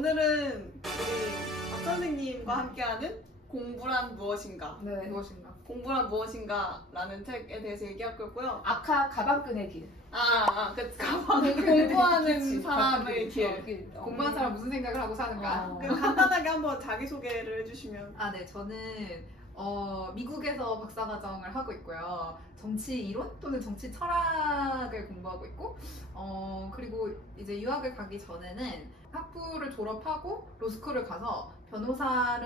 오늘은 우리 박 선생님과 함께하는 공부란 무엇인가? 네. 무엇인가? 공부란 무엇인가라는 책에 대해서 얘기할 거고요. 아카 가방끈의 길. 그 공부하는 그치, 사람의 길. 공부한 사람 무슨 생각을 하고 사는가? 그 간단하게 한번 자기소개를 해주시면. 네. 저는 미국에서 박사과정을 하고 있고요. 정치 이론 또는 정치 철학을 공부하고 있고, 그리고 이제 유학을 가기 전에는 학부를 졸업하고 로스쿨을 가서 변호사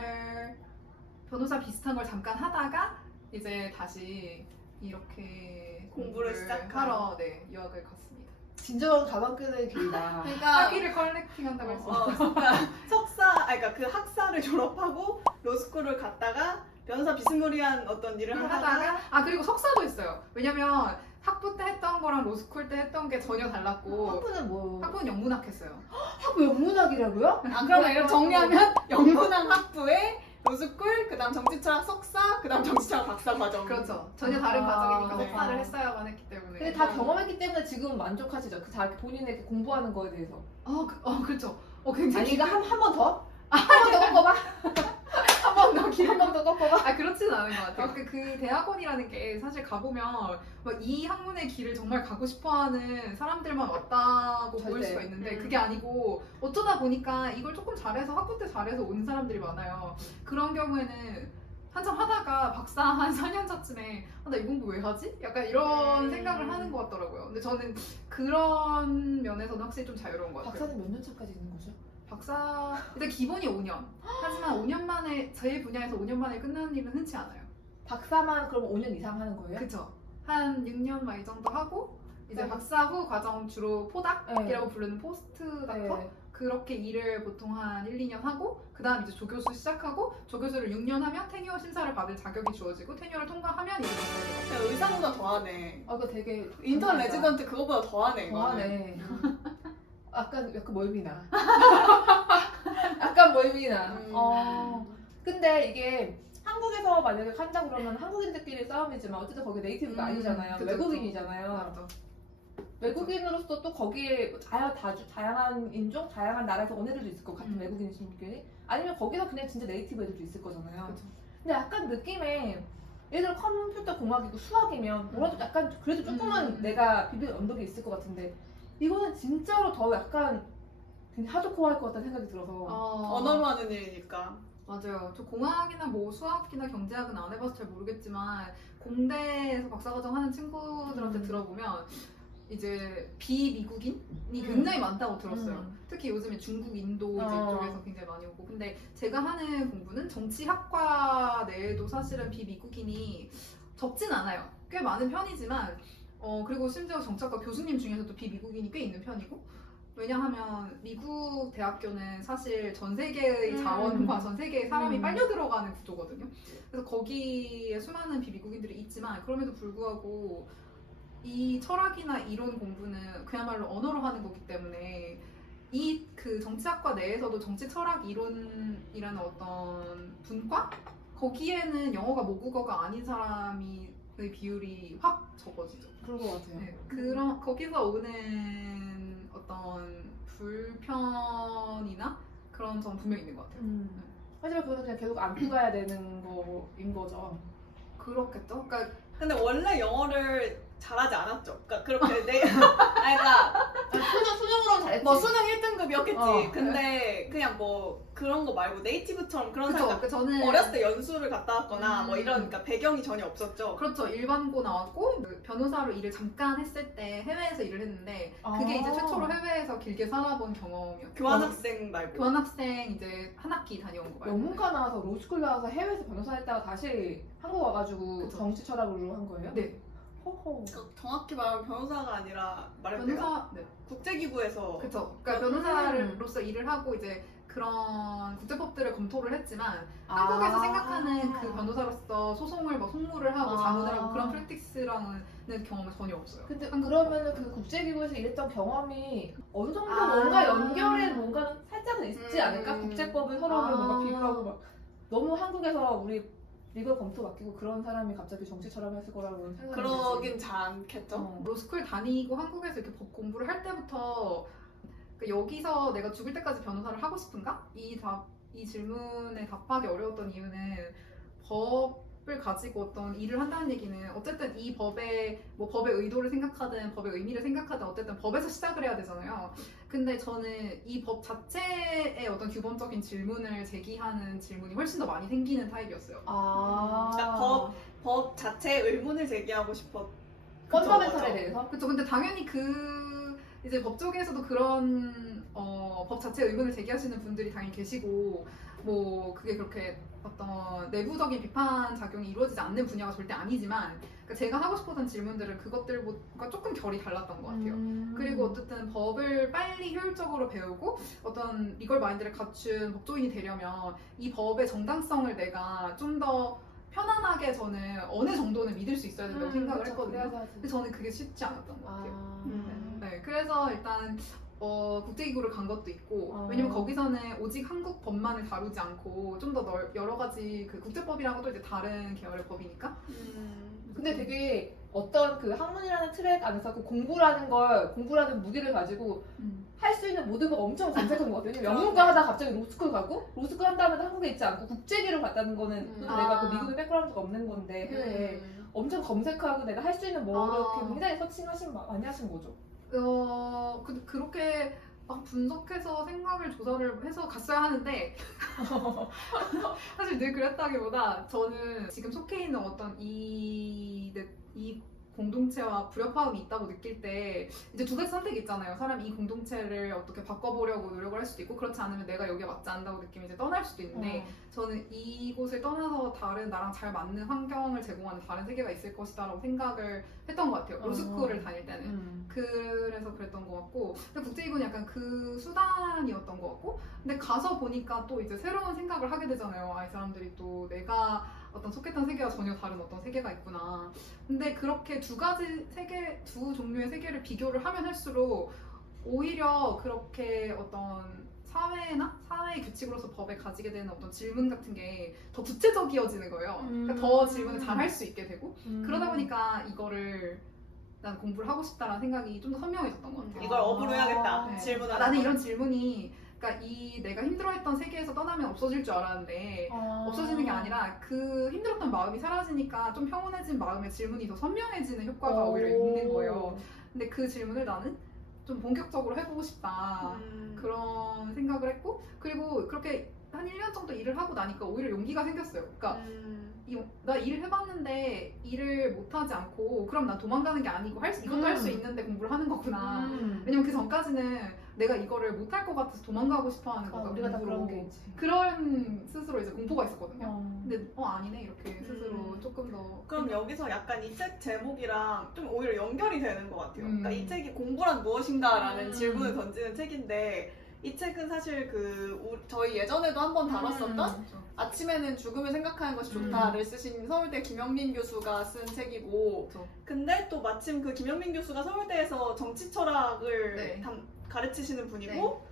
비슷한 걸 잠깐 하다가 이제 다시 이렇게 공부를 시작하러 유학을 갔습니다. 진정한 가방끈의 길이다. 그러니까 학위를 컬렉팅한다고 했어. 그러니까 그 학사를 졸업하고 로스쿨을 갔다가 변호사 비스무리한 어떤 일을 하다가 그리고 석사도 있어요. 왜냐면 학부 때 했던 거랑 로스쿨 때 했던 게 전혀 달랐고 학부는 뭐? 학부는 영문학 했어요. 학부 영문학이라고요? 그러면 이렇게 정리하면 영문학 학부에 로스쿨, 그다음 정치철학 석사, 그다음 정치철학 박사 과정. 그렇죠. 전혀 다른 과정이니까 네. 석사를 했어야만 했기 때문에. 근데 다 경험했기 때문에 지금 만족하시죠? 그 자기 본인의 그 공부하는 거에 대해서. 그렇죠. 굉장히 아니 이거 한 번 더? 한 번 더 꺾어봐. 한 번 더 한 번 더 꺾어봐. 그렇지는 않은 것 같아요. 그 대학원이라는 게 사실 가보면 이 학문의 길을 정말 가고 싶어하는 사람들만 왔다고 보일 절대. 수가 있는데 그게 아니고 어쩌다 보니까 이걸 조금 잘해서 학부 때 잘해서 온 사람들이 많아요. 그런 경우에는 한참 하다가 박사 한 4년차쯤에 나 이 공부 왜 하지? 약간 이런 생각을 하는 것 같더라고요. 근데 저는 그런 면에서는 확실히 좀 자유로운 것 같아요. 박사는 몇 년 차까지 있는 거죠? 박사 일단 기본이 5년. 하지만 5년 만에 제 분야에서 5년 만에 끝나는 일은 흔치 않아요. 박사만 그럼 5년 이상 하는 거예요? 그쵸. 한 6년 막 이 정도 하고 이제 네. 박사 후 과정 주로 포닥이라고 부르는 포스트 닥터 네. 그렇게 일을 보통 한 1, 2년 하고 그 다음 이제 조교수 시작하고 조교수를 6년 하면 테뉴어 심사를 받을 자격이 주어지고 테뉴어를 통과하면 이제 그냥 의사보다 더하네. 그거 되게 인턴 레지던트 그거보다 더하네. 이거는. 더하네. 약간 멀미나. 약간 멀미나. 근데 이게 한국에서 만약에 한다 그러면 한국인들끼리 싸움이지만 어쨌든 거기 네이티브가 아니잖아요. 그쵸, 외국인이잖아요. 맞아. 외국인으로서 또 거기에 다양한 인종, 다양한 나라에서 온 애들도 있을 것 같은 외국인들끼리 아니면 거기서 그냥 진짜 네이티브 애들도 있을 거잖아요. 그쵸. 근데 약간 느낌에 얘들 컴퓨터 공학이고 수학이면 뭐라도 약간 그래도 조금은 내가 비빌 언덕이 있을 것 같은데 이거는 진짜로 더 약간 굉장히 하드코어할 것 같다는 생각이 들어서 언어로 하는 일이니까. 맞아요. 저 공학이나 뭐 수학이나 경제학은 안 해봐서 잘 모르겠지만 공대에서 박사과정 하는 친구들한테 들어보면 이제 비미국인이 굉장히 많다고 들었어요. 특히 요즘에 중국, 인도 이제 이쪽에서 굉장히 많이 오고. 근데 제가 하는 공부는 정치학과 내에도 사실은 비미국인이 적진 않아요. 꽤 많은 편이지만 그리고 심지어 정치학과 교수님 중에서도 비미국인이 꽤 있는 편이고. 왜냐하면 미국 대학교는 사실 전 세계의 자원과 전 세계의 사람이 빨려 들어가는 구조거든요. 그래서 거기에 수많은 비미국인들이 있지만 그럼에도 불구하고 이 철학이나 이론 공부는 그야말로 언어로 하는 거기 때문에 이 그 정치학과 내에서도 정치 철학 이론이라는 어떤 분과 거기에는 영어가 모국어가 아닌 사람의 비율이 확 적어지죠. 그런 것 같아요. 네, 그런 거기서 오는 어떤 불편이나 그런 점 분명히 있는 것 같아요. 하지만 그거는 그냥 계속 안고 가야 되는 거인 거죠. 그렇겠죠. 그러니까 근데 원래 영어를 잘하지 않았죠. 그러니까 그렇게 그러니까 수능으로는 잘했지. 뭐 수능 1등급이었겠지. 어. 근데 그냥 뭐 그런 거 말고 네이티브처럼 그런 그쵸. 사람 저는 어렸을 때 연수를 갔다 왔거나 뭐 이런 그러니까 배경이 전혀 없었죠. 그렇죠. 일반고 나왔고 그 변호사로 일을 잠깐 했을 때 해외에서 일을 했는데 그게 이제 최초로 해외에서 길게 살아본 경험이었어요. 교환학생 말고. 교환학생 이제 한 학기 다녀온 거 말고. 영문과 나와서 로스쿨 나와서 해외에서 변호사 했다가 다시 한국 와가지고 그쵸. 정치 철학으로 한 거예요? 네. 호호. 정확히 말하면 변호사가 아니라 말해도 변호사 네. 국제기구에서 그렇죠. 그러니까 변호사로서 일을 하고 이제 그런 국제법들을 검토를 했지만 한국에서 생각하는 그 변호사로서 소송을 뭐 송무를 하고 자문을 하고 그런 프랙티스랑은 경험은 전혀 없어요. 근데 한국 그러면은 그 국제기구에서 일했던 경험이 어느 정도 뭔가 연결에 뭔가는 살짝은 있지 않을까? 국제법을 서로 뭔가 비교하고 막 너무 한국에서 우리 이걸 검토 맡기고 그런 사람이 갑자기 정치 철학을 했을 거라고는 생각이 그러긴 잘 않겠죠. 로스쿨 다니고 한국에서 이렇게 법 공부를 할 때부터 그러니까 여기서 내가 죽을 때까지 변호사를 하고 싶은가? 이 질문에 답하기 어려웠던 이유는 법을 가지고 어떤 일을 한다는 얘기는 어쨌든 이 법의 의도를 생각하든 법의 의미를 생각하든 어쨌든 법에서 시작을 해야 되잖아요. 근데 저는 이 법 자체의 어떤 규범적인 질문을 제기하는 질문이 훨씬 더 많이 생기는 타입이었어요. 그러니까 법 자체의 의문을 제기하고 싶었. 펀더멘털에 대해서? 그렇죠. 근데 당연히 이제 법 쪽에서도 그런 법 자체의 의문을 제기하시는 분들이 당연히 계시고 뭐 그게 그렇게 어떤 내부적인 비판 작용이 이루어지지 않는 분야가 절대 아니지만 그러니까 제가 하고 싶었던 질문들은 그것들과 조금 결이 달랐던 것 같아요. 그리고 어쨌든 법을 빨리 효율적으로 배우고 어떤 리걸 마인드를 갖춘 법조인이 되려면 이 법의 정당성을 내가 좀 더 편안하게 저는 어느 정도는 믿을 수 있어야 된다고 생각을 했거든요. 근데 저는 그게 쉽지 않았던 것 같아요. 네, 그래서 일단 국제기구를 간 것도 있고 왜냐면 거기서는 오직 한국 법만을 다루지 않고 좀 더 여러 가지 그 국제법이랑은 또 이제 다른 계열의 법이니까. 근데 되게 어떤 그 학문이라는 트랙 안에서 그 공부라는 무기를 가지고 할 수 있는 모든 걸 엄청 검색한 것 같아요. 영문과 하다 갑자기 로스쿨 가고 로스쿨 한 다음에 한국에 있지 않고 국제기로 갔다는 거는 내가 그 미국의 백그라운드가 없는 건데 해외에 엄청 검색하고 내가 할 수 있는 뭐 이렇게 굉장히 많이 하신 거죠. 그렇게 막 분석해서 생각을 조사를 해서 갔어야 하는데 사실 늘 그랬다기보다 저는 지금 속해 있는 어떤 이 공동체와 불협화음이 있다고 느낄 때 이제 두 가지 선택이 있잖아요. 사람이 이 공동체를 어떻게 바꿔보려고 노력을 할 수도 있고 그렇지 않으면 내가 여기에 맞지 않는다고 느끼면 이제 떠날 수도 있는데 저는 이곳을 떠나서 다른 나랑 잘 맞는 환경을 제공하는 다른 세계가 있을 것이다 라고 생각을 했던 것 같아요. 로스쿨을 다닐 때는. 그래서 그랬던 것 같고 근데 국제기구는 약간 그 수단이었던 것 같고 근데 가서 보니까 또 이제 새로운 생각을 하게 되잖아요. 이 사람들이 또 내가 어떤 속했던 세계와 전혀 다른 어떤 세계가 있구나. 근데 그렇게 두 종류의 세계를 비교를 하면 할수록 오히려 그렇게 어떤 사회의 규칙으로서 법에 가지게 되는 어떤 질문 같은 게 더 구체적이어지는 거예요. 그러니까 더 질문을 잘 할 수 있게 되고 그러다 보니까 이거를 난 공부를 하고 싶다라는 생각이 좀 더 선명해졌던 것 같아요. 이걸 업으로 해야겠다. 네. 질문하는 나는 거. 이런 질문이 그러니까 내가 힘들어했던 세계에서 떠나면 없어질 줄 알았는데 없어지는 게 아니라 그 힘들었던 마음이 사라지니까 좀 평온해진 마음의 질문이 더 선명해지는 효과가 오히려 있는 거예요. 근데 그 질문을 나는 좀 본격적으로 해보고 싶다 그런 생각을 했고 그리고 그렇게 한 1년 정도 일을 하고 나니까 오히려 용기가 생겼어요. 그러니까 나 일을 해봤는데 일을 못하지 않고 그럼 난 도망가는 게 아니고 이것도 할 수 있는데 공부를 하는 거구나. 왜냐면 그 전까지는 내가 이거를 못할 것 같아서 도망가고 싶어하는 거가 우리가 다 그런 게 있지. 그런 스스로 이제 공포가 있었거든요. 근데 아니네 이렇게 스스로 조금 더 그럼 여기서 약간 이 책 제목이랑 좀 오히려 연결이 되는 것 같아요. 그러니까 이 책이 공부란 무엇인가라는 질문을 던지는 책인데 이 책은 사실 저희 예전에도 한번 다뤘었던 아침에는 죽음을 생각하는 것이 좋다를 쓰신 서울대 김영민 교수가 쓴 책이고 근데 또 마침 그 김영민 교수가 서울대에서 정치 철학을 가르치시는 분이고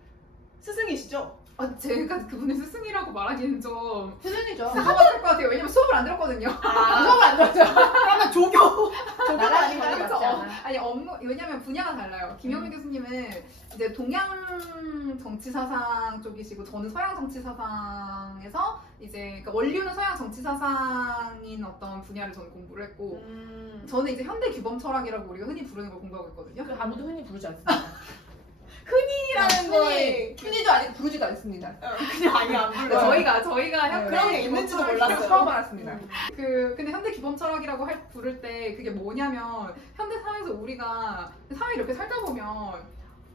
스승이시죠? 제가 그분의 스승이라고 말하기는 좀 스승이죠. 부정할 것 같아요. 왜냐면 수업을 안 들었거든요. 수업을 안 들었죠. 그러면 조교가 나라는 아닌가요? 거리 맞지 않아. 아니 왜냐면 분야가 달라요. 김영민 교수님은 이제 동양 정치 사상 쪽이시고 저는 서양 정치 사상에서 이제 그러니까 원류는 서양 정치 사상인 어떤 분야를 저는 공부를 했고 저는 이제 현대 규범 철학이라고 우리가 흔히 부르는 걸 공부하고 있거든요. 아무도 흔히 부르지 않습니다. 흔히라는 거에 흔히도 아니고 부르지도 않습니다. 그냥 아예 안 불러요. 저희가 그런 게 있는지도 몰랐어요. 처음 알았습니다. 근데 현대 규범 철학이라고 부를 때 그게 뭐냐면 현대 사회에서 우리가 사회 이렇게 살다 보면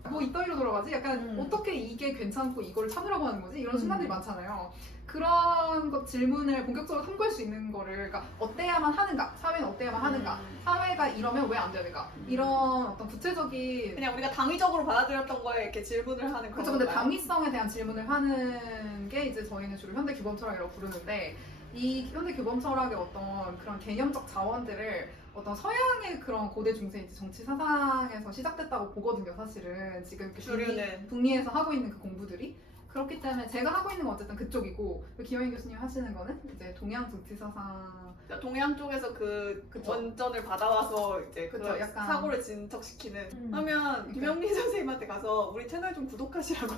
뭐 이따위로 돌아가지? 약간 어떻게 이게 괜찮고 이걸 참으라고 하는 거지? 이런 순간들이 많잖아요. 그런 질문을 본격적으로 탐구할 수 있는 거를 그러니까 어때야만 하는가? 사회는 어때야만 하는가? 사회가 이러면 왜 안 되는가? 이런 어떤 구체적인 그냥 우리가 당위적으로 받아들였던 거에 이렇게 질문을 하는 그렇죠. 근데 당위성에 대한 질문을 하는 게 이제 저희는 주로 현대 규범 철학이라고 부르는데 이 현대 규범 철학의 어떤 그런 개념적 자원들을 어떤 서양의 그런 고대 중세 이제 정치 사상에서 시작됐다고 보거든요. 사실은 지금 주류는 북미에서 하고 있는 그 공부들이 그렇기 때문에 제가 하고 있는 건 어쨌든 그쪽이고 김영희 교수님 하시는 거는 이제 동양 정치사상 동양 쪽에서 그 그쵸. 원전을 받아와서 이제 그쵸, 그런 약간- 사고를 진척시키는. 음. 하면 김영민 선생님한테 가서 우리 채널 좀 구독하시라고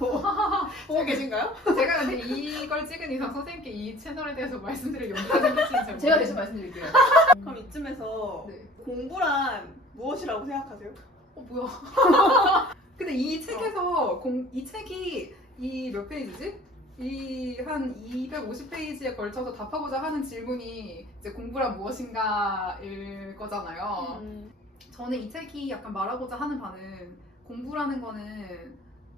보고 계신가요? 제가 근데 이걸 찍은 이상 선생님께 이 채널에 대해서 말씀드릴 용기가 생길지는 잘 제가 모르겠어요. 대신 말씀드릴게요. 그럼 이쯤에서 네. 공부란 무엇이라고 생각하세요? 뭐야? 근데 이 책에서 이 책이 이 몇 페이지지? 이 한 250페이지에 걸쳐서 답하고자 하는 질문이 이제 공부란 무엇인가일 거잖아요. 저는 이 책이 약간 말하고자 하는 바는 공부라는 거는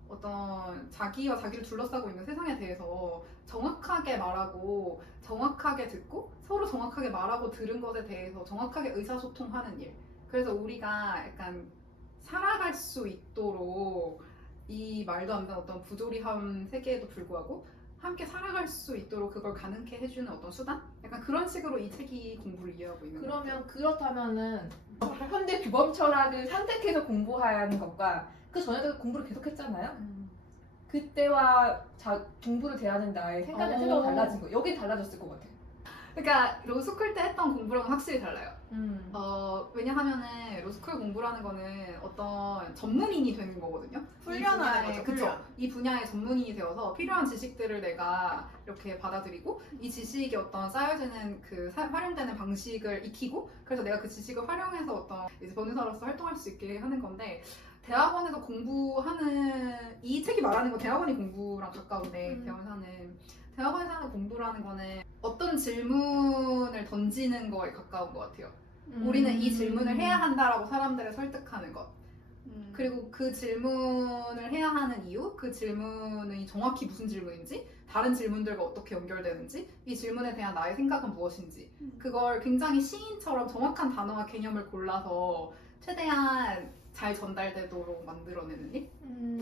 어떤 자기와 자기를 둘러싸고 있는 세상에 대해서 정확하게 말하고 정확하게 듣고 서로 정확하게 말하고 들은 것에 대해서 정확하게 의사소통하는 일. 그래서 우리가 약간 살아갈 수 있도록 이 말도 안 되는 어떤 부조리한 세계에도 불구하고 함께 살아갈 수 있도록 그걸 가능케 해주는 어떤 수단? 약간 그런 식으로 이 책이 공부를 이해하고 있는 거예요. 그러면 그렇다면은 현대 규범 철학을 선택해서 공부하는 것과 그 전에도 공부를 계속했잖아요. 그때와 공부를 대하는 나의 생각은 생각이 달라진 거. 여긴 달라졌을 것 같아. 그러니까 로스쿨 때 했던 공부랑은 확실히 달라요. 왜냐하면은 로스쿨 공부라는 거는 어떤 전문인이 되는 거거든요. 훈련하는 거죠, 그쵸? 훈련. 이 분야의 전문인이 되어서 필요한 지식들을 내가 이렇게 받아들이고 이 지식이 어떤 쌓여지는 그 활용되는 방식을 익히고 그래서 내가 그 지식을 활용해서 어떤 이제 변호사로서 활동할 수 있게 하는 건데 대학원에서 공부하는 이 책이 말하는 거 대학원이 공부랑 가까운데 대학원에서 하는 공부라는 거는 어떤 질문을 던지는 거에 가까운 것 같아요. 우리는 이 질문을 해야 한다라고 사람들을 설득하는 것. 그리고 그 질문을 해야 하는 이유, 그 질문이 정확히 무슨 질문인지, 다른 질문들과 어떻게 연결되는지, 이 질문에 대한 나의 생각은 무엇인지, 그걸 굉장히 시인처럼 정확한 단어와 개념을 골라서 최대한 잘 전달되도록 만들어내는 일?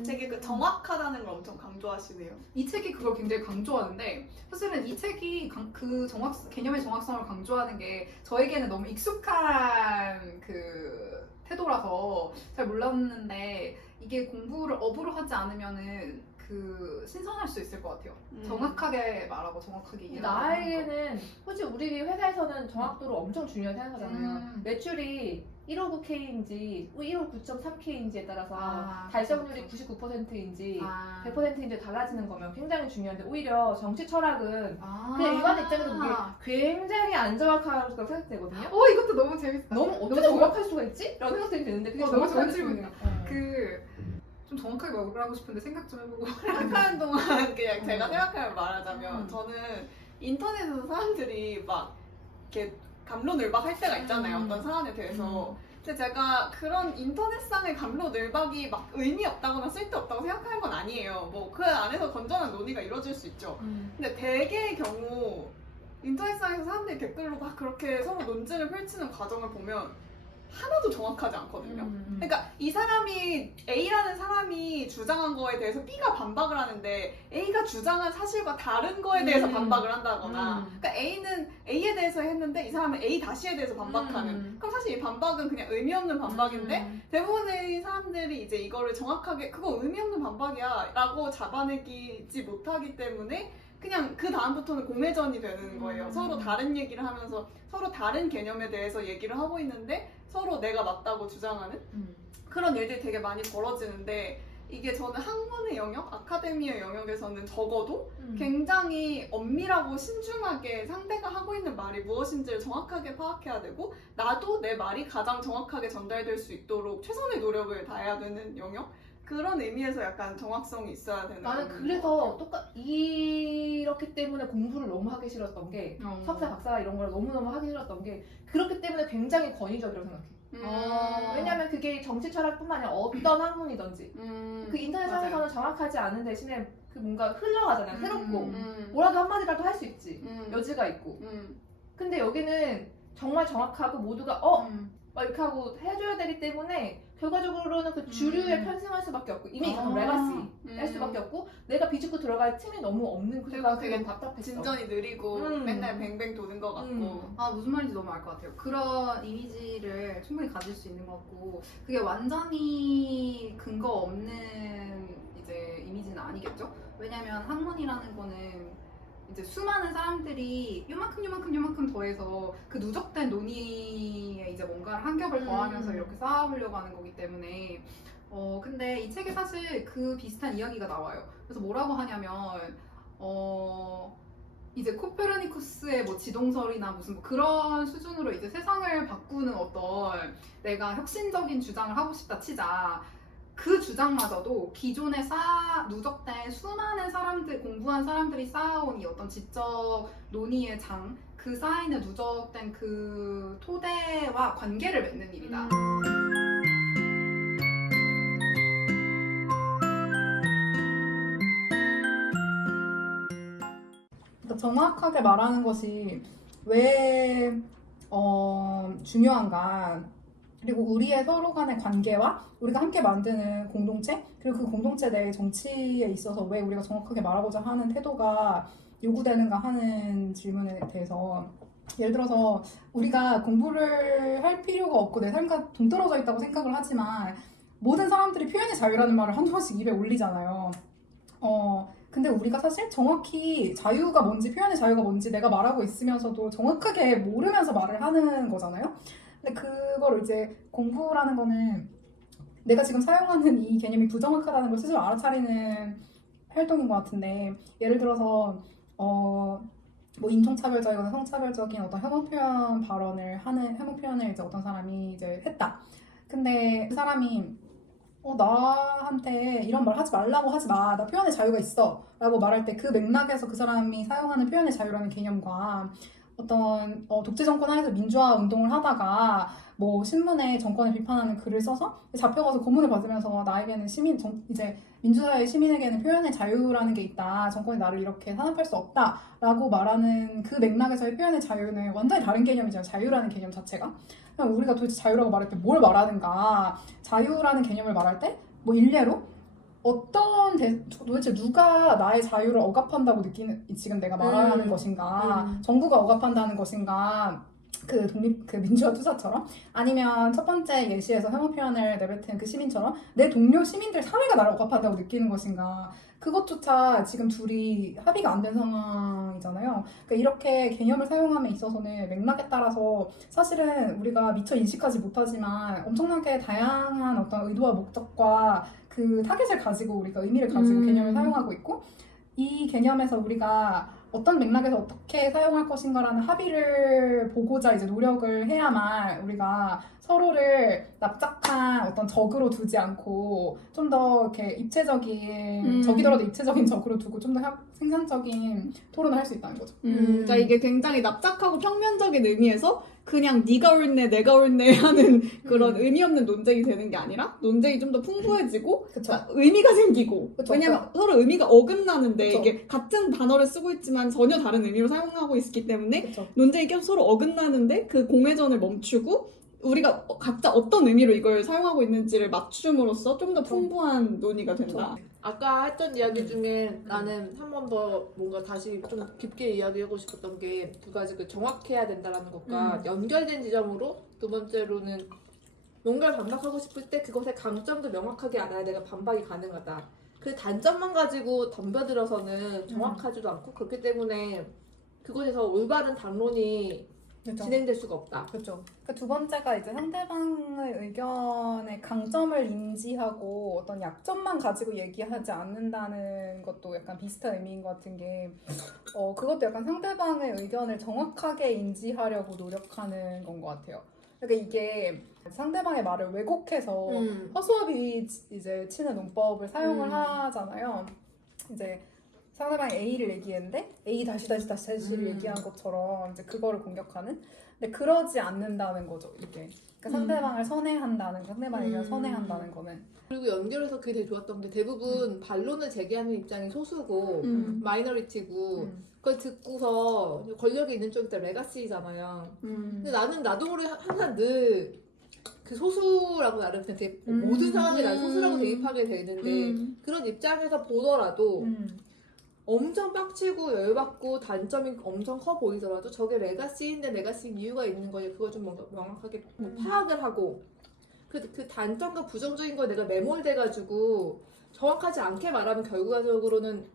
되게 그 정확하다는 걸 엄청 강조하시네요. 이 책이 그걸 굉장히 강조하는데 사실은 이 책이 그 개념의 정확성을 강조하는 게 저에게는 너무 익숙한 그 태도라서 잘 몰랐는데 이게 공부를 업으로 하지 않으면은 그 신선할 수 있을 것 같아요. 정확하게 말하고 정확하게 이해하는 나에게는 솔직히 우리 회사에서는 정확도를 엄청 중요하게 생각하잖아요. 매출이 159K인지 159.3K인지에 따라서 달성률이 99%인지 100%인지 달라지는 거면 굉장히 중요한데 오히려 정치 철학은 그냥 일반 입장에서 그게 굉장히 안 정확하다고 생각되거든요. 이것도 너무 재밌어. 너무 어떻게 정확할 수가 있지? 라고 생각이 드는데 그게 너무 좋은 정확한 질문이다. 질문이에요. 좀 정확하게 말하고 싶은데 생각 좀 해보고. 생각하는 동안 그냥 제가 생각하면 말하자면 저는 인터넷에서 사람들이 막 이렇게 감론을박 할 때가 있잖아요. 어떤 사안에 대해서. 근데 제가 그런 인터넷상의 감론을박이 막 의미 없다거나 쓸데없다고 생각하는 건 아니에요. 뭐 그 안에서 건전한 논의가 이루어질 수 있죠. 근데 대개의 경우 인터넷상에서 사람들이 댓글로 막 그렇게 서로 논쟁을 펼치는 과정을 보면 하나도 정확하지 않거든요. 그러니까 이 사람이 A라는 사람이 주장한 거에 대해서 B가 반박을 하는데 A가 주장한 사실과 다른 거에 대해서 반박을 한다거나 그러니까 A는 A에 대해서 했는데 이 사람은 A 다시에 대해서 반박하는 그럼 사실 이 반박은 그냥 의미 없는 반박인데 대부분의 사람들이 이제 이거를 정확하게 그거 의미 없는 반박이야 라고 잡아내지 못하기 때문에 그냥 그 다음부터는 공회전이 되는 거예요. 서로 다른 얘기를 하면서 서로 다른 개념에 대해서 얘기를 하고 있는데 서로 내가 맞다고 주장하는 그런 일들이 되게 많이 벌어지는데 이게 저는 학문의 영역, 아카데미의 영역에서는 적어도 굉장히 엄밀하고 신중하게 상대가 하고 있는 말이 무엇인지를 정확하게 파악해야 되고 나도 내 말이 가장 정확하게 전달될 수 있도록 최선의 노력을 다해야 되는 영역? 그런 의미에서 약간 정확성이 있어야 되는 나는 것 그래서 이렇기 때문에 공부를 너무 하기 싫었던 게 석사, 박사 이런 걸 너무너무 하기 싫었던 게 그렇기 때문에 굉장히 권위적이라고 생각해. 왜냐면 그게 정치 철학뿐만 아니라 어떤 학문이든지 그 인터넷상에서는 정확하지 않은 대신에 그 뭔가 흘러가잖아요. 새롭고 뭐라도 한마디라도 할 수 있지. 여지가 있고. 근데 여기는 정말 정확하고 모두가 막 이렇게 하고 해줘야 되기 때문에 결과적으로는 그 주류에 편승할 수밖에 없고 이미 있었던 레가시 할 수밖에 없고 내가 비집고 들어갈 틈이 너무 없는 그래서 되게 답답했어. 진전이 느리고 맨날 뱅뱅 도는 것 같고 무슨 말인지 너무 알 것 같아요. 그런 이미지를 충분히 가질 수 있는 것 같고 그게 완전히 근거 없는 이제 이미지는 아니겠죠? 왜냐면 학문이라는 거는 이제 수많은 사람들이 요만큼 더해서 그 누적된 논의에 이제 뭔가를 한 겹을 더하면서 이렇게 쌓아오려고 하는 거기 때문에 근데 이 책에 사실 그 비슷한 이야기가 나와요. 그래서 뭐라고 하냐면 이제 코페르니쿠스의 뭐 지동설이나 무슨 뭐 그런 수준으로 이제 세상을 바꾸는 어떤 내가 혁신적인 주장을 하고 싶다 치자. 그 주장마저도 기존에 누적된 수많은 사람들, 공부한 사람들이 쌓아온 이 어떤 지적 논의의 장, 그 사이에 누적된 그 토대와 관계를 맺는 일이다. 그러니까 정확하게 말하는 것이 왜 중요한가, 그리고 우리의 서로 간의 관계와 우리가 함께 만드는 공동체, 그리고 그 공동체 내의 정치에 있어서 왜 우리가 정확하게 말하고자 하는 태도가 요구되는가 하는 질문에 대해서, 예를 들어서 우리가 공부를 할 필요가 없고 내 삶과 동떨어져 있다고 생각을 하지만 모든 사람들이 표현의 자유라는 말을 한두 번씩 입에 올리잖아요. 근데 우리가 사실 정확히 자유가 뭔지, 표현의 자유가 뭔지 내가 말하고 있으면서도 정확하게 모르면서 말을 하는 거잖아요. 근데 그걸 이제 공부라는 거는 내가 지금 사용하는 이 개념이 부정확하다는 걸 스스로 알아차리는 활동인 것 같은데, 예를 들어서 뭐 인종차별적이거나 성차별적인 어떤 혐오 표현 발언을 하는, 혐오 표현을 이제 어떤 사람이 이제 했다. 근데 그 사람이 나한테 이런 말 하지 말라고 하지 마. 나 표현의 자유가 있어. 라고 말할 때 그 맥락에서 그 사람이 사용하는 표현의 자유라는 개념과 어떤 독재 정권 하에서 민주화 운동을 하다가 뭐 신문에 정권을 비판하는 글을 써서 잡혀가서 고문을 받으면서 나에게는 이제 민주사회 시민에게는 표현의 자유라는 게 있다. 정권이 나를 이렇게 탄압할 수 없다라고 말하는 그 맥락에서의 표현의 자유는 완전히 다른 개념이잖아요. 자유라는 개념 자체가. 그럼 우리가 도대체 자유라고 말할 때 뭘 말하는가? 자유라는 개념을 말할 때 뭐 일례로 도대체 누가 나의 자유를 억압한다고 지금 내가 말하는 것인가? 정부가 억압한다는 것인가? 그 민주화 투사처럼, 아니면 첫 번째 예시에서 혐오 표현을 내뱉은 그 시민처럼 내 동료 시민들 사회가 나를 억압한다고 느끼는 것인가? 그것조차 지금 둘이 합의가 안 된 상황이잖아요. 그러니까 이렇게 개념을 사용함에 있어서는 맥락에 따라서 사실은 우리가 미처 인식하지 못하지만 엄청나게 다양한 어떤 의도와 목적과 그 타겟을 가지고 우리가 의미를 가지고 개념을 사용하고 있고, 이 개념에서 우리가 어떤 맥락에서 어떻게 사용할 것인가라는 합의를 보고자 이제 노력을 해야만 우리가 서로를 납작한 어떤 적으로 두지 않고 좀 더 이렇게 입체적인, 적이더라도 입체적인 적으로 두고 좀 더 생산적인 토론을 할 수 있다는 거죠. 그러니까 이게 굉장히 납작하고 평면적인 의미에서 그냥 네가 옳네 내가 옳네 하는 그런 의미 없는 논쟁이 되는 게 아니라 논쟁이 좀 더 풍부해지고 그러니까 의미가 생기고, 그쵸. 왜냐면 서로 의미가 어긋나는데 그쵸. 이게 같은 단어를 쓰고 있지만 전혀 다른 의미로 사용하고 있기 때문에 그렇죠. 논쟁이 계속 서로 어긋나는데 그 공회전을 멈추고 우리가 각자 어떤 의미로 이걸 사용하고 있는지를 맞춤으로써 좀 더 풍부한 논의가 된다. 아까 했던 이야기 중에 나는 한 번 더 뭔가 다시 좀 깊게 이야기하고 싶었던 게 두 가지, 그 정확해야 된다라는 것과 연결된 지점으로, 두 번째로는 뭔가를 반박하고 싶을 때 그것의 강점도 명확하게 알아야 내가 반박이 가능하다. 그 단점만 가지고 덤벼들어서는 정확하지도 않고, 그렇기 때문에 그곳에서 올바른 담론이 그렇죠. 진행될 수가 없다. 그렇죠. 그 두 번째가 이제 상대방의 의견의 강점을 인지하고 어떤 약점만 가지고 얘기하지 않는다는 것도 약간 비슷한 의미인 것 같은 게, 그것도 약간 상대방의 의견을 정확하게 인지하려고 노력하는 건 것 같아요. 그러니까 이게 상대방의 말을 왜곡해서 허수아비 이제 치는 논법을 사용을 하잖아요. 이제 상대방이 A를 얘기했는데 A 다시를 얘기한 것처럼 이제 그거를 공격하는. 근데 그러지 않는다는 거죠, 이게. 그러니까 상대방을 선회한다는 거, 상대방의 의견을 선회한다는 거는. 그리고 연결해서 그게 되게 좋았던 게 대부분 반론을 제기하는 입장이 소수고 마이너리티고 그걸 듣고서 권력이 있는 쪽이 레가시잖아요. 근데 나도 모르게 항상 늘 그 소수라고 나를 그냥 되게 모든 상황에 난 소수라고 대입하게 되는데 그런 입장에서 보더라도 엄청 빡치고 열받고 단점이 엄청 커 보이더라도 저게 레가시인데 레가시인 이유가 있는 거니 그걸 좀 뭔가 명확하게 파악을 하고 그 단점과 부정적인 걸 내가 매몰돼가지고 정확하지 않게 말하면 결과적으로는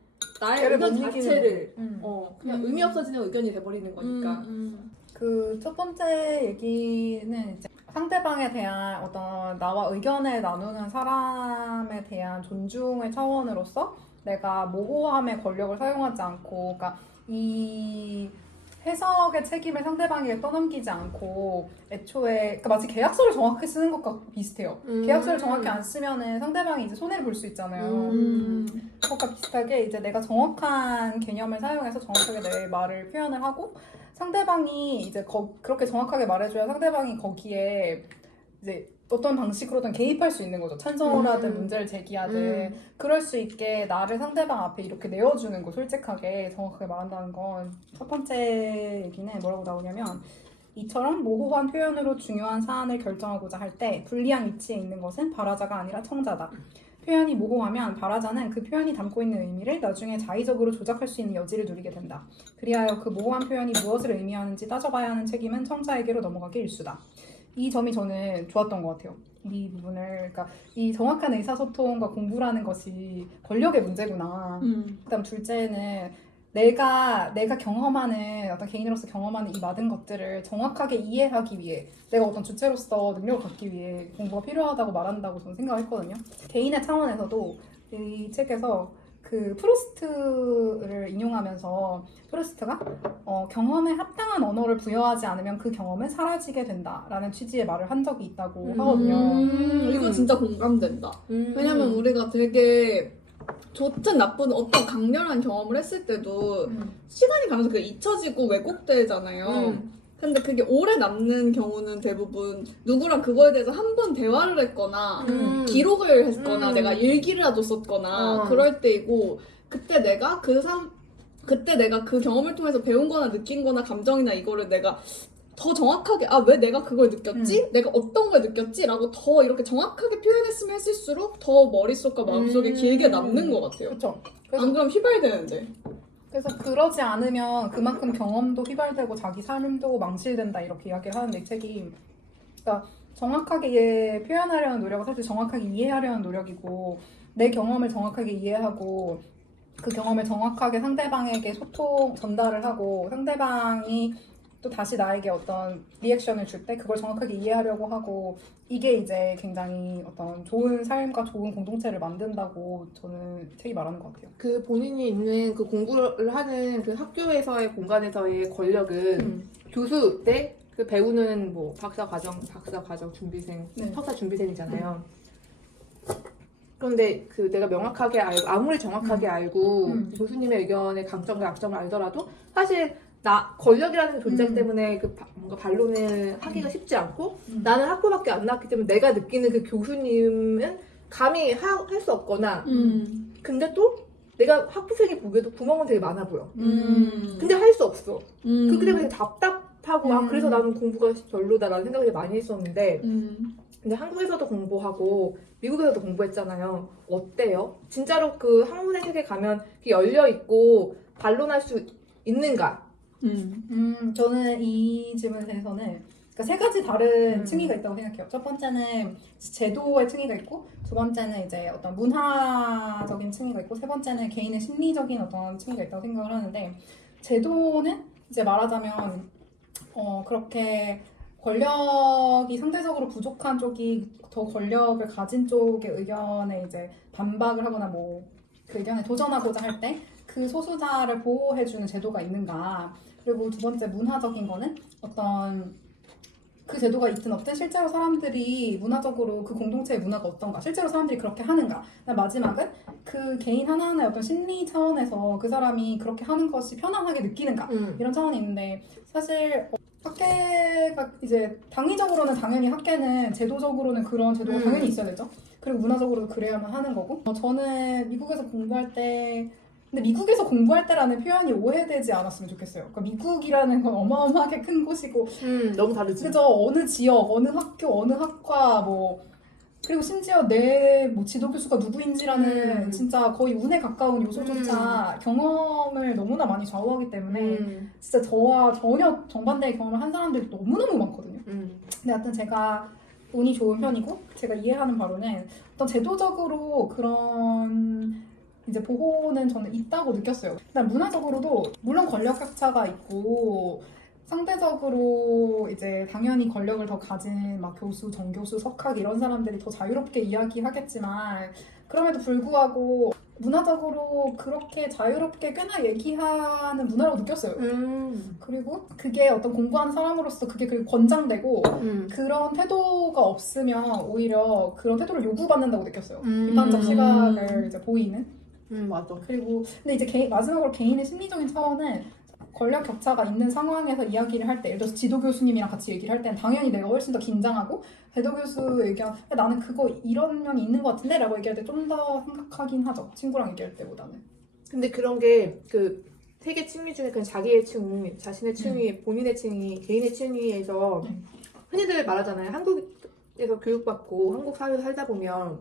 나의 걔를 의견 못 이기는 자체를 거. 그냥 의미 없어지는 의견이 돼버리는 거니까. 그 첫 번째 얘기는 이제 상대방에 대한 어떤 나와 의견을 나누는 사람에 대한 존중의 차원으로서 내가 모호함의 권력을 사용하지 않고, 그러니까 이 해석의 책임을 상대방에게 떠넘기지 않고 애초에 그러니까 마치 계약서를 정확히 쓰는 것과 비슷해요. 계약서를 정확히 안 쓰면은 상대방이 이제 손해를 볼 수 있잖아요. 그것과 비슷하게 이제 내가 정확한 개념을 사용해서 정확하게 내 말을 표현을 하고 상대방이 이제 그렇게 정확하게 말해줘야 상대방이 거기에 이제 어떤 방식으로든 개입할 수 있는 거죠. 찬성을 하든 문제를 제기하든 그럴 수 있게 나를 상대방 앞에 이렇게 내어주는 거, 솔직하게 정확하게 말한다는 건 첫 번째 얘기는 뭐라고 나오냐면 이처럼 모호한 표현으로 중요한 사안을 결정하고자 할 때 불리한 위치에 있는 것은 발화자가 아니라 청자다. 표현이 모호하면 발화자는 그 표현이 담고 있는 의미를 나중에 자의적으로 조작할 수 있는 여지를 누리게 된다. 그리하여 그 모호한 표현이 무엇을 의미하는지 따져봐야 하는 책임은 청자에게로 넘어가기 일쑤다. 이 점이 저는 좋았던 것 같아요. 이 부분을, 그러니까 이 정확한 의사소통과 공부라는 것이 권력의 문제구나. 그다음 둘째는 내가 경험하는 어떤 개인으로서 경험하는 이 많은 것들을 정확하게 이해하기 위해 내가 어떤 주체로서 능력을 갖기 위해 공부가 필요하다고 말한다고 저는 생각했거든요. 개인의 차원에서도 이 책에서 그 프루스트를 인용하면서 프루스트가 경험에 합당한 언어를 부여하지 않으면 그 경험은 사라지게 된다라는 취지의 말을 한 적이 있다고 하거든요. 이거 진짜 공감된다. 왜냐면 우리가 되게 좋든 나쁜 어떤 강렬한 경험을 했을 때도 시간이 가면서 그게 잊혀지고 왜곡되잖아요. 근데 그게 오래 남는 경우는 대부분 누구랑 그거에 대해서 한 번 대화를 했거나 기록을 했거나 내가 일기라도 썼거나 그럴 때이고 그때 내가 그 경험을 통해서 배운 거나 느낀 거나 감정이나 이거를 내가 더 정확하게 왜 내가 그걸 느꼈지? 내가 어떤 걸 느꼈지? 라고 더 이렇게 정확하게 표현했으면 했을수록 더 머릿속과 마음속에 길게 남는 것 같아요. 그렇죠. 안 그럼 휘발되는데. 그래서 그러지 않으면 그만큼 경험도 휘발되고 자기 삶도 망실된다 이렇게 이야기를 하는데 이 책이 그러니까 정확하게 표현하려는 노력은 사실 정확하게 이해하려는 노력이고 내 경험을 정확하게 이해하고 그 경험을 정확하게 상대방에게 전달을 하고 상대방이 또 다시 나에게 어떤 리액션을 줄 때 그걸 정확하게 이해하려고 하고 이게 이제 굉장히 어떤 좋은 삶과 좋은 공동체를 만든다고 저는 책이 말하는 것 같아요. 그 본인이 있는 그 공부를 하는 그 학교에서의 공간에서의 권력은 교수 때 그 배우는 뭐 박사 과정 준비생, 네. 석사 준비생이잖아요. 그런데 그 내가 명확하게 알고 아무리 정확하게 알고 교수님의 의견의 강점과 약점을 알더라도 사실 권력이라는 존재 때문에 뭔가 반론을 하기가 쉽지 않고 나는 학교밖에 안 나왔기 때문에 내가 느끼는 그 교수님은 감히 할 수 없거나 근데 또 내가 학부생이 보기에도 구멍은 되게 많아 보여. 근데 할 수 없어. 그렇기 때문에 답답하고 그래서 나는 공부가 별로다라는 생각을 많이 했었는데 근데 한국에서도 공부하고 미국에서도 공부했잖아요. 어때요? 진짜로 그 학문의 세계 가면 열려 있고 반론할 수 있는가? 저는 이 질문에 대해서는 그러니까 세 가지 다른 층위가 있다고 생각해요. 첫 번째는 제도의 층위가 있고, 두 번째는 이제 어떤 문화적인 층위가 있고, 세 번째는 개인의 심리적인 어떤 층위가 있다고 생각을 하는데, 제도는 이제 말하자면 그렇게 권력이 상대적으로 부족한 쪽이 더 권력을 가진 쪽의 의견에 이제 반박을 하거나 뭐 그 의견에 도전하고자 할 때 그 소수자를 보호해주는 제도가 있는가. 그리고 두 번째 문화적인 거는 어떤 그 제도가 있든 없든 실제로 사람들이 문화적으로 그 공동체의 문화가 어떤가, 실제로 사람들이 그렇게 하는가. 마지막은 그 개인 하나하나의 어떤 심리 차원에서 그 사람이 그렇게 하는 것이 편안하게 느끼는가, 이런 차원이 있는데 사실 학계가 이제 당위적으로는 당연히 학계는 제도적으로는 그런 제도가 당연히 있어야 되죠. 그리고 문화적으로도 그래야만 하는 거고. 저는 미국에서 공부할 때 근데 미국에서 공부할 때라는 표현이 오해되지 않았으면 좋겠어요. 그러니까 미국이라는 건 어마어마하게 큰 곳이고 너무 다르지. 그죠? 어느 지역, 어느 학교, 어느 학과 뭐 그리고 심지어 내 뭐 지도 교수가 누구인지라는 진짜 거의 운에 가까운 요소조차 경험을 너무나 많이 좌우하기 때문에 진짜 저와 전혀 정반대의 경험을 한 사람들이 너무너무 많거든요. 근데 하여튼 제가 운이 좋은 편이고 제가 이해하는 바로는 어떤 제도적으로 그런 이제 보호는 저는 있다고 느꼈어요. 일단 문화적으로도 물론 권력 격차가 있고 상대적으로 이제 당연히 권력을 더 가진 막 교수, 정교수, 석학 이런 사람들이 더 자유롭게 이야기하겠지만 그럼에도 불구하고 문화적으로 그렇게 자유롭게 꽤나 얘기하는 문화라고 느꼈어요. 그리고 그게 어떤 공부하는 사람으로서 그게 권장되고 그런 태도가 없으면 오히려 그런 태도를 요구받는다고 느꼈어요. 비판적 시각을 이제 보이는. 맞아. 그리고 근데 이제 마지막으로 개인의 심리적인 차원은 권력 격차가 있는 상황에서 이야기를 할 때, 예를 들어서 지도 교수님이랑 같이 얘기를 할 때는 당연히 내가 훨씬 더 긴장하고 배도 교수 얘기하면 나는 그거 이런 면이 있는 것 같은데? 라고 얘기할 때 좀 더 생각하긴 하죠. 친구랑 얘기할 때보다는. 근데 그런 게 그 세계 층위 중에 그냥 자기의 층위, 자신의 층위, 본인의 층위, 개인의 층위에서 흔히들 말하잖아요. 한국에서 교육받고 한국 사회에서 살다 보면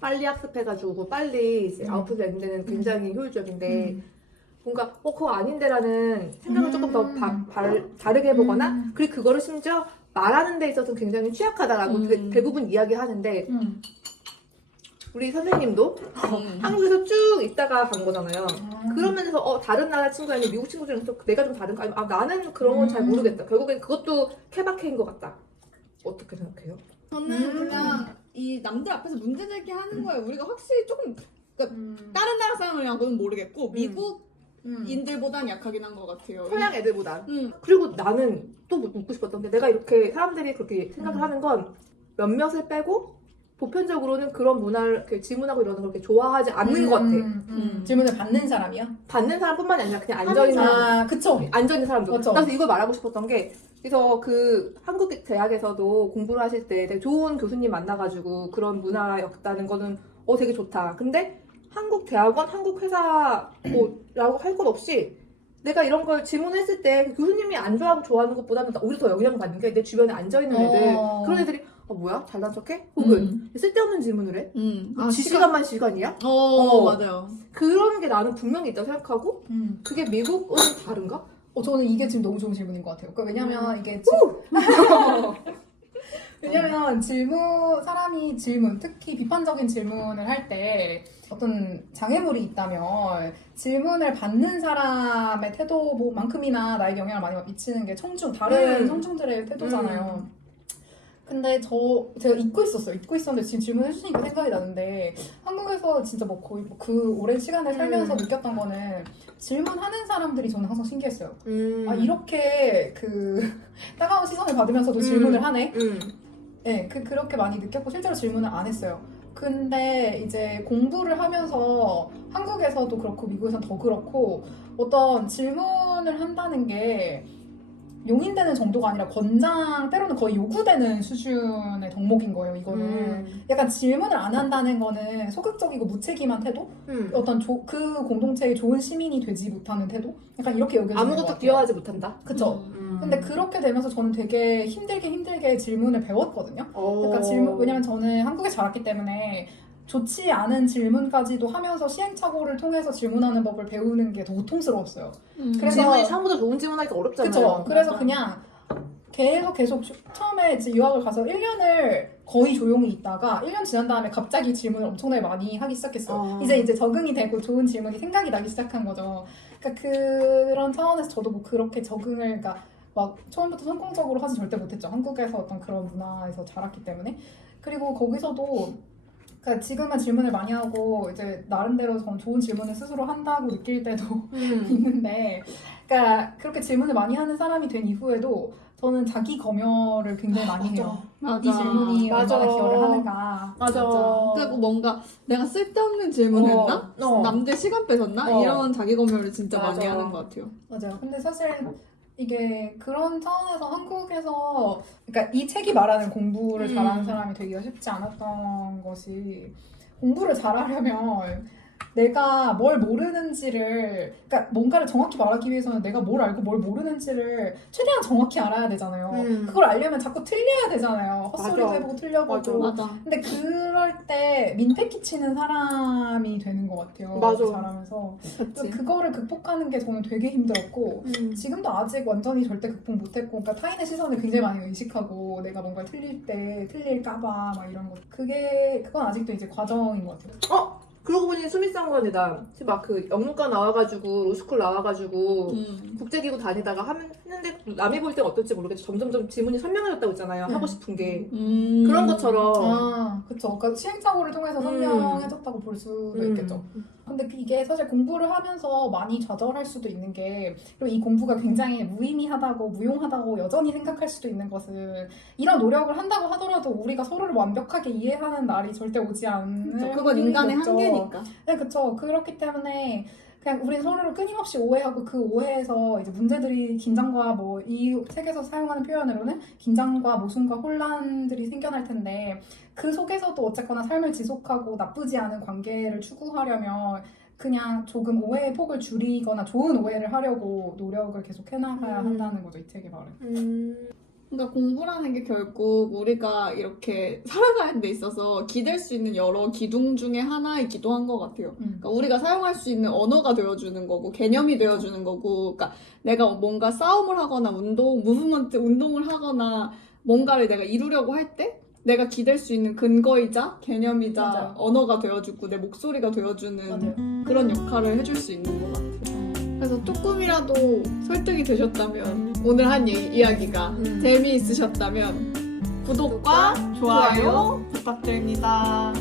빨리 학습해가지고 빨리 이제 아웃풋을 내는 데는 굉장히 효율적인데 뭔가 그거 아닌데라는 생각을 조금 더 다르게 해보거나 그리고 그거를 심지어 말하는 데 있어서 굉장히 취약하다라고 대부분 이야기하는데 우리 선생님도 한국에서 쭉 있다가 간 거잖아요. 그런 면에서 다른 나라 친구 아니면 미국 친구들이랑 또 내가 좀 다른가? 아니면 나는 그런 건 잘 모르겠다. 결국엔 그것도 케바케인 것 같다. 어떻게 생각해요? 저는 그냥 이 남들 앞에서 문제 제기하는 거에 우리가 확실히 조금 그러니까 다른 나라 사람이랑은 모르겠고 미국인들보단 약하긴 한 것 같아요. 서양 애들보다. 그리고 나는 또 묻고 싶었던 게 내가 이렇게 사람들이 그렇게 생각을 하는 건 몇몇을 빼고 보편적으로는 그런 문화를 이렇게 질문하고 이러는 걸 그렇게 좋아하지 않는 것 같아. 질문을 받는 사람이요? 받는 사람뿐만이 아니라 그냥 앉아있는 사람. 그쵸. 앉아있는 사람도. 맞죠. 그래서 이걸 말하고 싶었던 게 그래서 그 한국 대학에서도 공부를 하실 때 되게 좋은 교수님 만나가지고 그런 문화였다는 거는 되게 좋다. 근데 한국 대학원, 한국 회사라고 할 것 없이 내가 이런 걸 질문했을 때 교수님이 안 좋아하고 좋아하는 것보다는 오히려 더 영향을 받는 게 내 주변에 앉아있는 애들 그런 애들이 뭐야? 잘난 척해? 혹은 쓸데없는 질문을 해? 지시간만 시간이야? 맞아요. 그런 게 나는 분명히 있다고 생각하고 그게 미국은 다른가? 저는 이게 지금 너무 좋은 질문인 것 같아요. 그러니까 왜냐면 이게 왜냐면 사람이 질문, 특히 비판적인 질문을 할 때 어떤 장애물이 있다면 질문을 받는 사람의 태도만큼이나 나에게 영향을 많이 미치는 게 다른 청중들의 태도잖아요. 근데 제가 잊고 있었는데 지금 질문해 주시니까 생각이 나는데 한국에서 진짜 거의 그 오랜 시간을 살면서 느꼈던 거는 질문하는 사람들이 저는 항상 신기했어요. 이렇게 따가운 시선을 받으면서도 질문을 하네? 네, 그렇게 많이 느꼈고 실제로 질문을 안 했어요. 근데 이제 공부를 하면서 한국에서도 그렇고 미국에서는 더 그렇고 어떤 질문을 한다는 게 용인되는 정도가 아니라 때로는 거의 요구되는 수준의 덕목인 거예요, 이거는. 약간 질문을 안 한다는 거는 소극적이고 무책임한 태도? 어떤 그 공동체의 좋은 시민이 되지 못하는 태도? 약간 이렇게 여겨지는 것 같아요. 아무것도 기여하지 못한다? 그쵸? 근데 그렇게 되면서 저는 되게 힘들게 질문을 배웠거든요. 그러니까 왜냐면 저는 한국에 자랐기 때문에 좋지 않은 질문까지도 하면서 시행착오를 통해서 질문하는 법을 배우는 게 더 고통스러웠어요. 그래서 질문이 처음부터 좋은 질문하기가 어렵잖아요. 그쵸? 그래서 그냥 계속 처음에 유학을 가서 1년을 거의 조용히 있다가 1년 지난 다음에 갑자기 질문을 엄청나게 많이 하기 시작했어요. 이제 적응이 되고 좋은 질문이 생각이 나기 시작한 거죠. 그러니까 그런 차원에서 저도 그렇게 적응을 막 처음부터 성공적으로 하지 절대 못했죠. 한국에서 어떤 그런 문화에서 자랐기 때문에. 그리고 거기서도 그러니까 지금은 질문을 많이 하고 이제 나름대로 저는 좋은 질문을 스스로 한다고 느낄 때도 있는데 그러니까 그렇게 질문을 많이 하는 사람이 된 이후에도 저는 자기 검열을 굉장히 많이 해요. 이 질문이 얼마나 기여를 하는가. 맞아. 그리고 뭔가 내가 쓸데없는 질문했나? 남들 시간 뺏었나? 이런 자기 검열을 진짜 많이 하는 것 같아요. 맞아요. 근데 사실 이게 그런 차원에서 한국에서 그러니까 이 책이 말하는 공부를 잘하는 사람이 되기가 쉽지 않았던 것이 공부를 잘하려면 내가 뭘 모르는지를 그러니까 뭔가를 정확히 말하기 위해서는 내가 뭘 알고 뭘 모르는지를 최대한 정확히 알아야 되잖아요. 그걸 알려면 자꾸 틀려야 되잖아요. 헛소리도 해보고 틀려보고. 맞아. 근데 그럴 때 민폐 끼치는 사람이 되는 것 같아요. 맞아. 잘하면서. 그치. 그거를 극복하는 게 저는 되게 힘들었고 지금도 아직 완전히 절대 극복 못했고 그러니까 타인의 시선을 굉장히 많이 의식하고 내가 뭔가 틀릴 때 틀릴까봐 막 이런 거 그건 아직도 이제 과정인 것 같아요. 그러고 보니 수미상관이다. 막 그 영문과 나와가지고 로스쿨 나와가지고 국제기구 다니다가 했는데 남이 볼 땐 어떨지 모르겠지. 점점점 지문이 선명해졌다고 있잖아요. 하고 싶은 게 그런 것처럼. 아, 그쵸. 그러니까 시행착오를 통해서 선명해졌다고 볼 수도 있겠죠. 근데 이게 사실 공부를 하면서 많이 좌절할 수도 있는 게, 그리고 이 공부가 굉장히 무의미하다고, 무용하다고 여전히 생각할 수도 있는 것은, 이런 노력을 한다고 하더라도 우리가 서로를 완벽하게 이해하는 날이 절대 오지 않을 그건 인간의 확률이겠죠. 한계니까. 네, 그쵸. 그렇기 때문에 그냥 우리 서로를 끊임없이 오해하고 그 오해에서 이제 문제들이 긴장과 뭐 이 책에서 사용하는 표현으로는 긴장과 모순과 혼란들이 생겨날 텐데, 그 속에서도 어쨌거나 삶을 지속하고 나쁘지 않은 관계를 추구하려면 그냥 조금 오해의 폭을 줄이거나 좋은 오해를 하려고 노력을 계속 해나가야 한다는 거죠, 이 책이 말은. 그러니까 공부라는 게 결국 우리가 이렇게 살아가는 데 있어서 기댈 수 있는 여러 기둥 중에 하나이기도 한 것 같아요. 그러니까 우리가 사용할 수 있는 언어가 되어주는 거고, 개념이 되어주는 거고, 그러니까 내가 뭔가 싸움을 하거나 무브먼트 운동을 하거나 뭔가를 내가 이루려고 할 때 내가 기댈 수 있는 근거이자 개념이자 맞아요. 언어가 되어주고 내 목소리가 되어주는 맞아요. 그런 역할을 해줄 수 있는 것 같아요. 그래서 조금이라도 설득이 되셨다면, 오늘 한 이야기가 재미있으셨다면 구독과 좋아요 부탁드립니다.